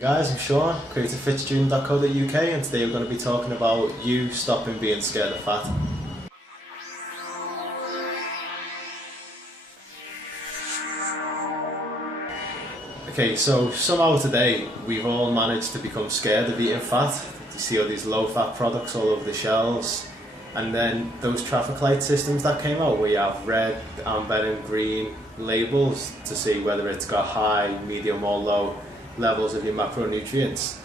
Guys, I'm Sean, creator of FitStudent.co.uk, and today we're going to be talking about you stopping being scared of fat. Okay, so somehow today we've all managed to become scared of eating fat. You see all these low fat products all over the shelves, and then those traffic light systems that came out where you have red, amber and green labels to see whether it's got high, medium or low levels of your macronutrients.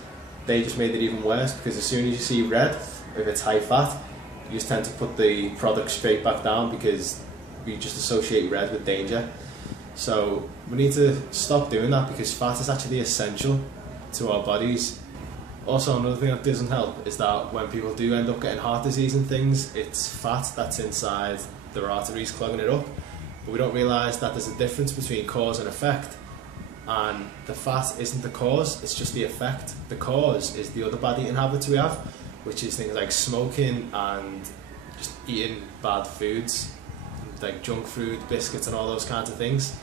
They just made it even worse, because as soon as you see red, if it's high fat, you just tend to put the product straight back down because we just associate red with danger. So we need to stop doing that, because fat is actually essential to our bodies. Also, another thing that doesn't help is that when people do end up getting heart disease and things, it's fat that's inside their arteries clogging it up. But we don't realise that there's a difference between cause and effect. And the fat isn't the cause, it's just the effect. The cause is the other bad eating habits we have, which is things like smoking and just eating bad foods, like junk food, biscuits and all those kinds of things.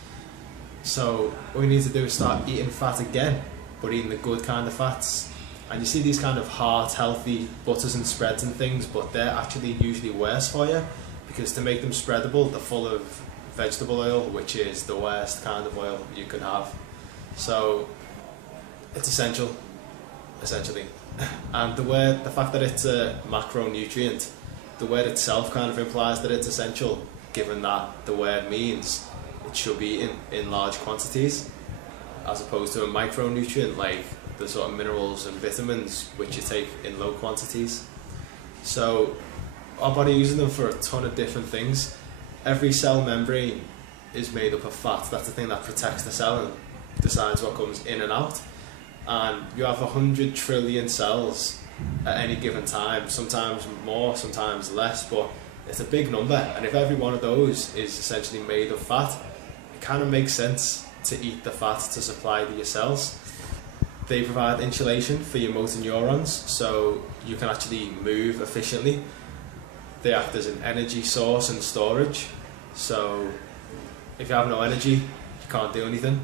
So what we need to do is start eating fat again, but eating the good kind of fats. And you see these kind of heart healthy butters and spreads and things, but they're actually usually worse for you, because to make them spreadable, they're full of vegetable oil, which is the worst kind of oil you can have. So it's essentially. And the fact that it's a macronutrient, the word itself kind of implies that it's essential, given that the word means it should be in large quantities, as opposed to a micronutrient like the sort of minerals and vitamins which you take in low quantities. So our body uses them for a ton of different things. Every cell membrane is made up of fat. That's the thing that protects the cell and decides what comes in and out. And you have 100 trillion cells at any given time, sometimes more, sometimes less, but it's a big number. And if every one of those is essentially made of fat, it kind of makes sense to eat the fat to supply to your cells. They provide insulation for your motor neurons, so you can actually move efficiently. They act as an energy source and storage, so if you have no energy, you can't do anything.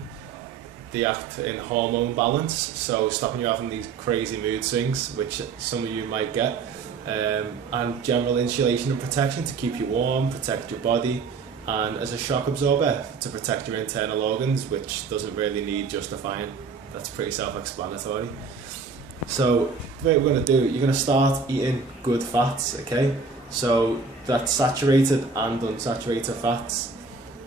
They act in hormone balance, so stopping you having these crazy mood swings, which some of you might get, and general insulation and protection to keep you warm, protect your body, and as a shock absorber to protect your internal organs, which doesn't really need justifying. That's pretty self-explanatory. So the way we're going to do, you're going to start eating good fats, okay? So that's saturated and unsaturated fats.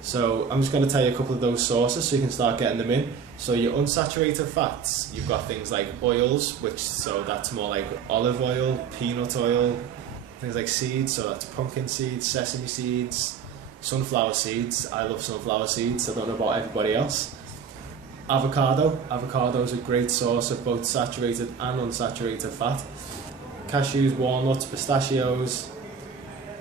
So I'm just going to tell you a couple of those sources so you can start getting them in. So your unsaturated fats, you've got things like oils, so that's more like olive oil, peanut oil, things like seeds, so that's pumpkin seeds, sesame seeds, sunflower seeds. I love sunflower seeds, I don't know about everybody else. Avocado is a great source of both saturated and unsaturated fat. Cashews, walnuts, pistachios,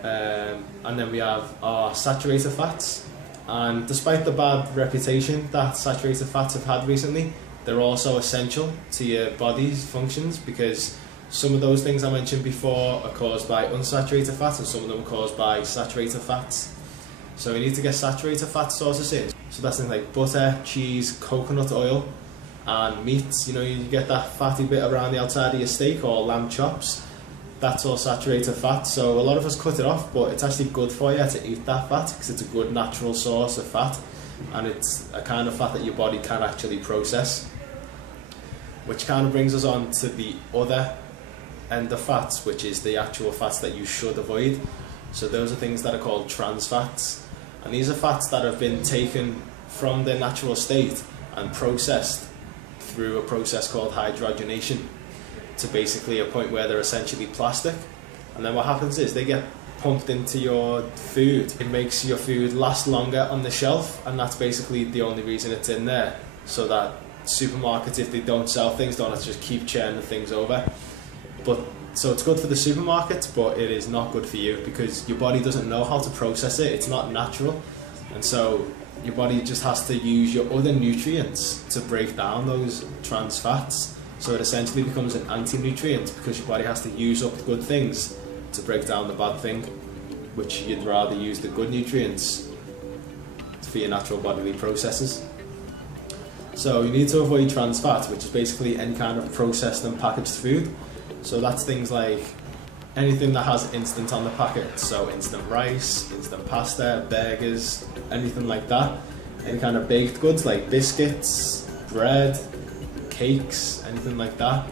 and then we have our saturated fats. And despite the bad reputation that saturated fats have had recently, they're also essential to your body's functions, because some of those things I mentioned before are caused by unsaturated fats and some of them are caused by saturated fats. So we need to get saturated fat sources in. So that's things like butter, cheese, coconut oil, and meats. You know, you get that fatty bit around the outside of your steak or lamb chops. That's all saturated fat, so a lot of us cut it off, but it's actually good for you to eat that fat, because it's a good natural source of fat, and it's a kind of fat that your body can actually process. Which kind of brings us on to the other end of fats, which is the actual fats that you should avoid. So those are things that are called trans fats, and these are fats that have been taken from their natural state and processed through a process called hydrogenation, to basically a point where they're essentially plastic. And then what happens is they get pumped into your food. It makes your food last longer on the shelf, and that's basically the only reason it's in there, so that supermarkets, if they don't sell things, don't have to just keep churning things over. So it's good for the supermarkets, but it is not good for you, because your body doesn't know how to process it. It's not natural, and so your body just has to use your other nutrients to break down those trans fats. So it essentially becomes an anti-nutrient, because your body has to use up the good things to break down the bad thing, which you'd rather use the good nutrients for your natural bodily processes. So you need to avoid trans fat, which is basically any kind of processed and packaged food. So that's things like anything that has instant on the packet, so instant rice, instant pasta, burgers, anything like that. Any kind of baked goods like biscuits, bread, cakes, anything like that.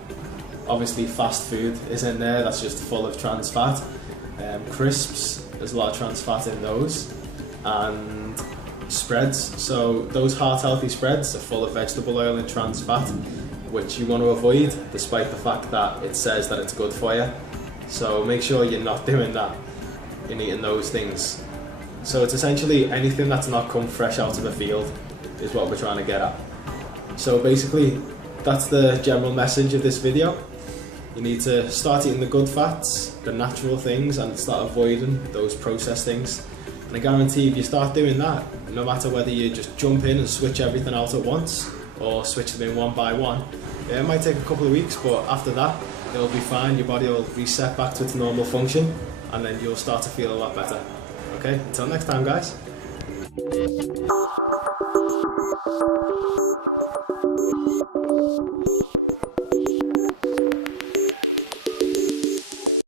Obviously fast food is in there, that's just full of trans fat. Crisps, there's a lot of trans fat in those. And spreads, so those heart healthy spreads are full of vegetable oil and trans fat, which you want to avoid despite the fact that it says that it's good for you. So make sure you're not doing that in eating those things. So it's essentially anything that's not come fresh out of a field is what we're trying to get at. So basically that's the general message of this video. You need to start eating the good fats, the natural things, and start avoiding those processed things. And I guarantee if you start doing that, no matter whether you just jump in and switch everything out at once or switch them in one by one, it might take a couple of weeks, but after that it'll be fine. Your body will reset back to its normal function and then you'll start to feel a lot better. Okay, until next time guys.